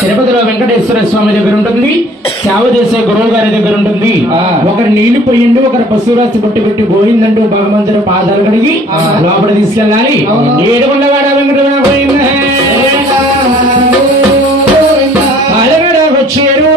తిరుపతిలో వెంకటేశ్వర స్వామి దగ్గర ఉంటుంది, సేవ చేసే గురువు గారి దగ్గర ఉంటుంది. ఒకరు నీళ్లు పోయిండు, ఒకరు పశురాశి పట్టు పెట్టి పోయిందంటూ భగవంతుడు పాదాలు కడిగి లోపల తీసుకెళ్ళాలి. ఏడుకొండవాడ వెంకటరమణ పోయిందా అలగడ వచ్చేరు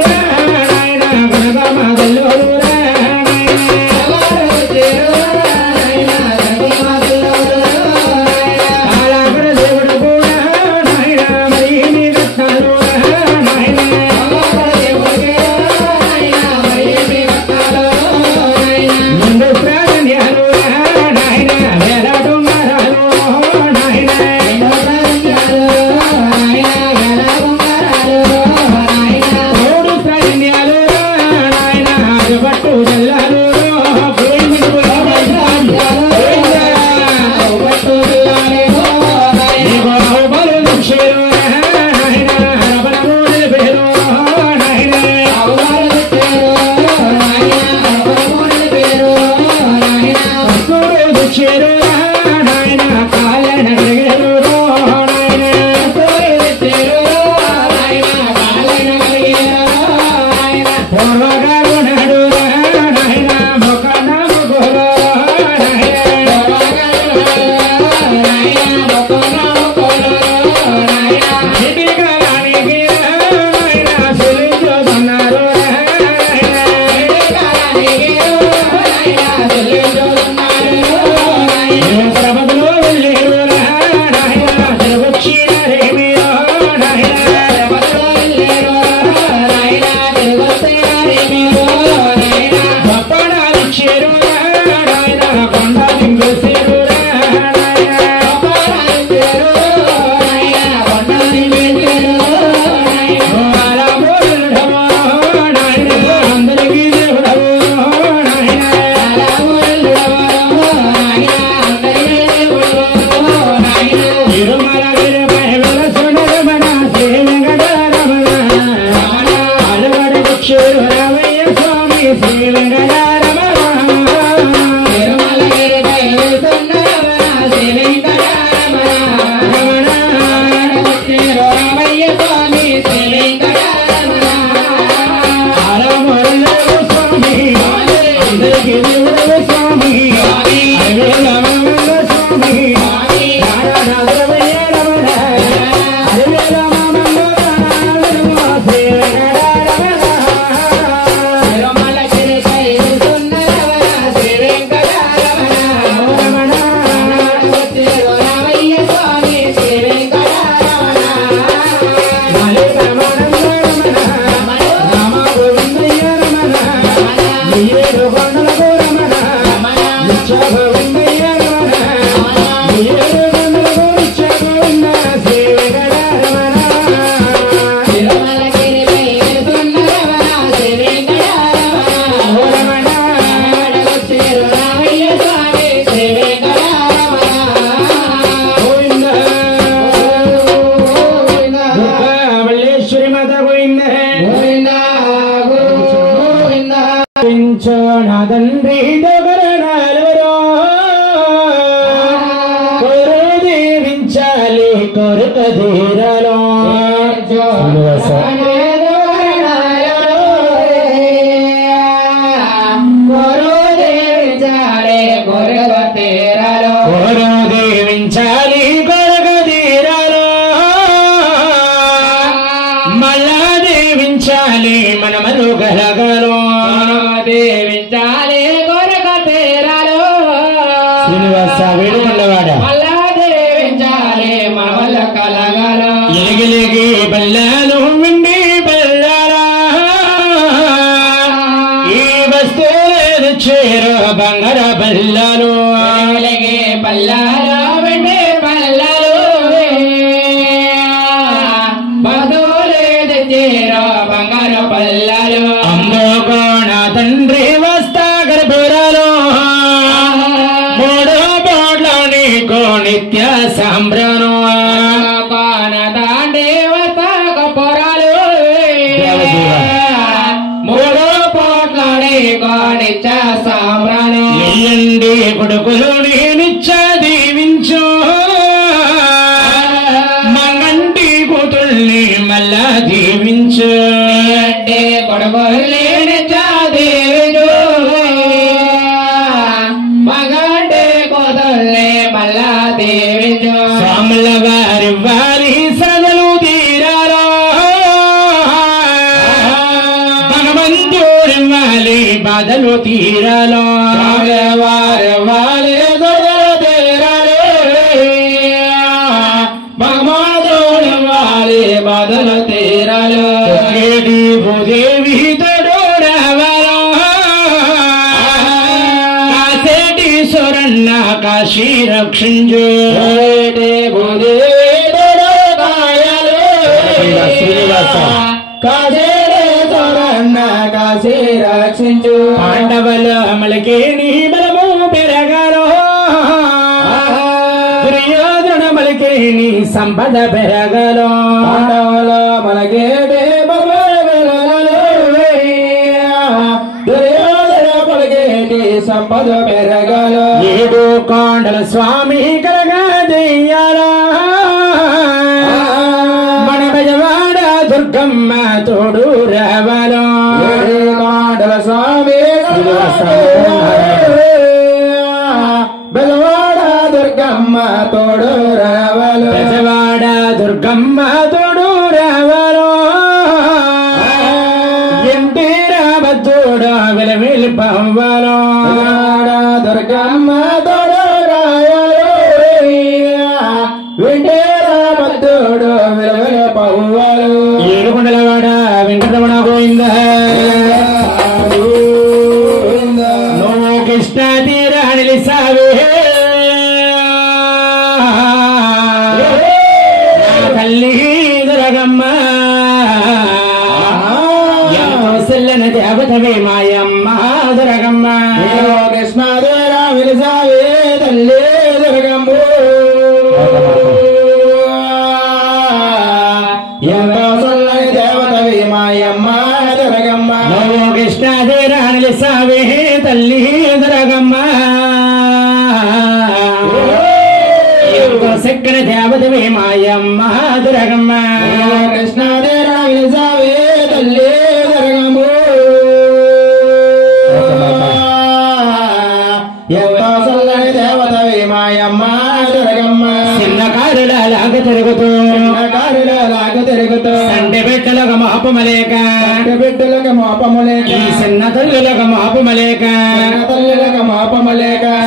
మనమను గలగలో దేవించాలి గొరగ తీరాలో వేడుకొండవాడ ఎలిగిలిగి బల్లాలు విండి బల్లారా ఈ బస్తీలు చేరు బంగార బల్లాలు బల్లారా విండి బల్లాలు బస్తీలు చేరు బంగార బల్లాలు అమ్మోకోణ తండ్రి వస్తా గర్భురాలు మూడు బోడ్ల నీకు నిత్య సాంబ్రాను సాంబ్రాణి కొడుకులు నిత్య దీవించు మంగంటి కూతుల్ని మళ్ళా దీవించు కొడుకులు నిత్య దీవించు మగంటి కూతుల్ని మళ్ళా దీవించు స్వాముల వారి వారి సదలు తీరాలో భగవంతుడి వాలి బాధలు తీరాలో వారి వాలి తీరాలో భగవంతుడి వాలి బాధలు తీరాలో భూదేవి కాశేటీశ్వరన్న కాశీ రక్షించు కాశేశ్వరన్న కాశీ రక్షించు పాండవుల అమలకే నీ బలము పెరగాలో దుర్యోధన మలకే నీ సంపద పెరగాలో పాండవుల మలకే సంపద పెరగాలో ఏడు కొండల స్వామి కలగా చెయ్యాలా మన బెజవాడ దుర్గమ్మ తోడు రావాలో కొండల స్వామి బెజవాడ దుర్గమ్మ తోడు రావాలో బెజవాడ దుర్గమ్మ తోడు రావాలో ఎంటి రాబద్దుడు వెలవెలి పవ్వాలో దుర్గమ్మ తోడు రావాలో వెంటే రాబద్దుడు వెలవెలి పవ్వాలో ఏడుకొండలవాడ వెంకటరమణ గోవింద నువ్వు కృష్ణ తీరా నిలిసావే తల్లి దుర్గమ్మ దేవతవే మాయమ్మ దుర్గమ్మ కృష్ణ తీరా నిలిసావే తల్లి దుర్గమ్మ దేవతవే మాయమ్మ దుర్గమ్మ నువ్వు కృష్ణ తీరా నిలిసావే తల్లి దుర్గమ్మ చక్కన దేవతవే మాయమ్మ దుర్గమ్మ కృష్ణ తీరా నిలిసావే తల్లి దుర్గమ్మ ఎంతో చల్లని దేవతవే మాయమ్మ దుర్గమ్మ చిన్న కారులాగా తిరుగుతూ సంటి బిడ్డలకు మోపమలేక ఈ చిన్న తల్లులకు మోపమలేక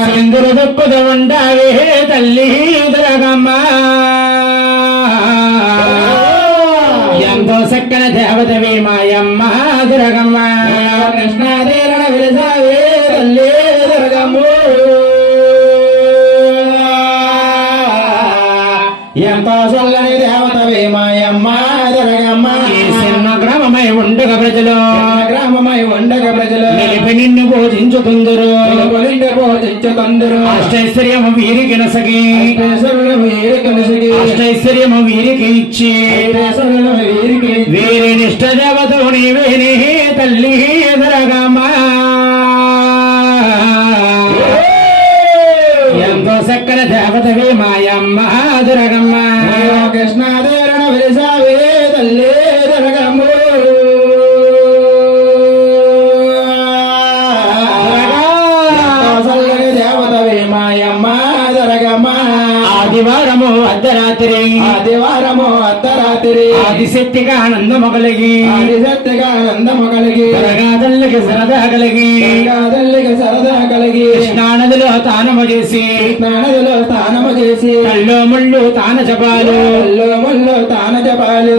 సింధులు దుక్కుదు ఉండావే తల్లి దుర్గమ్మ ఎంతో చక్కన దేవతవే మాయమ్మ దుర్గమ్మ కృష్ణ తీరణ విలసావే తల్లి దుర్గమ్మ ఎంతో చల్లని దేవతవే మాయమ్మ దుర్గమ్మ చిన్న గ్రామమై ఉండగ ప్రజలు నిలిపి నిన్ను పూజించుతుందరు అష్టైశ్వర్యము వీరికి నసగి అష్టైశ్వర్యము వీరికి ఇచ్చి వీరి నిష్ట దేవతవు నీవేనే తల్లి దుర్గమ్మ ఎంతో చక్కన దేవతవే మాయమ్మ దుర్గమ్మ కృష్ణ తీరణ విలసావే తల్లి దుర్గమ్మ దేవతవే మాయమ్మ దుర్గమ్మ ఆదివారము అర్ధరాత్రి ఆదిశక్తిగా ఆనందము కలిగి దొరగాదల్లకి సరదా కలిగి కృష్ణానదిలో తానము చేసి కల్లో ముళ్ళు తాన జపాలు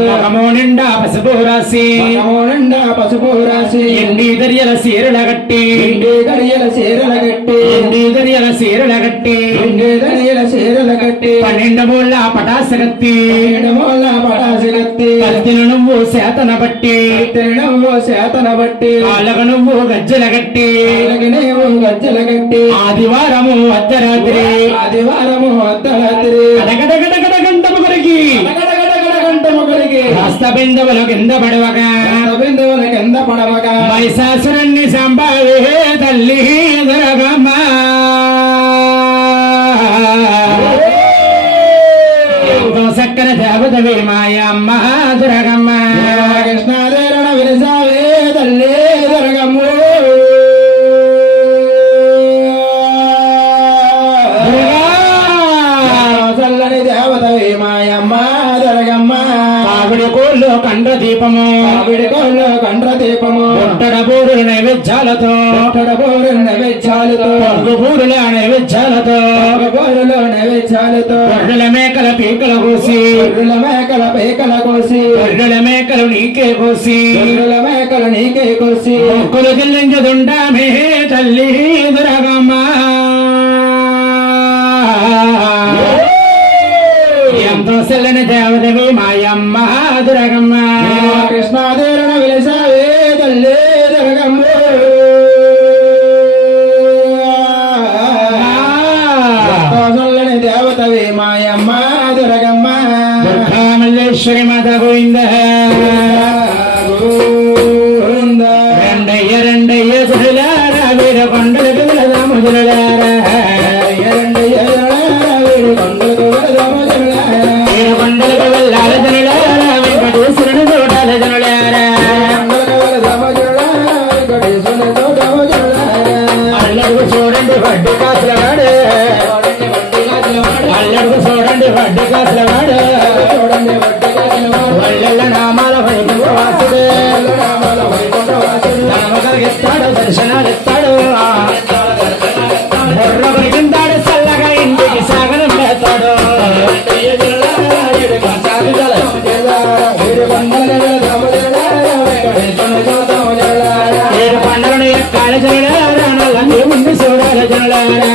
ముఖము నిండా పసుపు రాసి ఎండి దరియల సీరల గట్టి పన్నెండు మూళ్ళ పటాసగత్తి కత్తిని నువ్వు శాతన బట్టి కాళ్ళకు నువ్వు గజ్జల గట్టి ఆదివారము అర్ధరాత్రి గడగడగడగడ గంటము కొరికి హస్త బిందువులు కింద పడవగా మహిషాసురుణ్ణి సంభావే తల్లి ఎదురగమ్మ సక్కన దేవతవి మాయమ్మ దురగమ్మ కృష్ణాదేరణ విరసావే తల్లి దురగమ్మ చల్లని దేవతవి మాయమ్మ దురగమ్మ ఆవిడ కోళ్ళు కండ్ర దీపము పుట్టడబూరుల నైవేద్యాలతో పొరుగుబూరుల నైవేద్యాలతో గొర్రెల మేకల పీకల కోసి గొర్రెల మేకలు నీకే కోసి మొక్కులు చెల్లించదుండామే తల్లి దురగమ్మ ఎంతో సెల్లని దేవతవి మాయమ్మ దురగమ్మ కృష్ణాదేరణ విలసావే తల్లి దురగమ్మ సెల్లని దేవతవి మాయమ్మ దురగమ్మ దుర్గామల్లేశ్వరి మాత గోవింద రెండయ్య గురులారా వీర కొండలు ముదులారా కొండలకు వెళ్ళాల జనులారా వెంకటేశ్వరుని చూడాల జనులారా అల్లడుగు చూడండి వడ్డీ కాసులవాడు వళ్ళ నామాల వైకుంఠవాసుడే నామగలిగిస్తాడు దర్శనాలిస్తాడు బుర్ర వైకుంటాడు చల్లగా ఇంటికి సాగనం పెడతాడు ఏడు పండుగను ఎక్కాల జనులారా నల్ల ముందు చూడాల జనులారా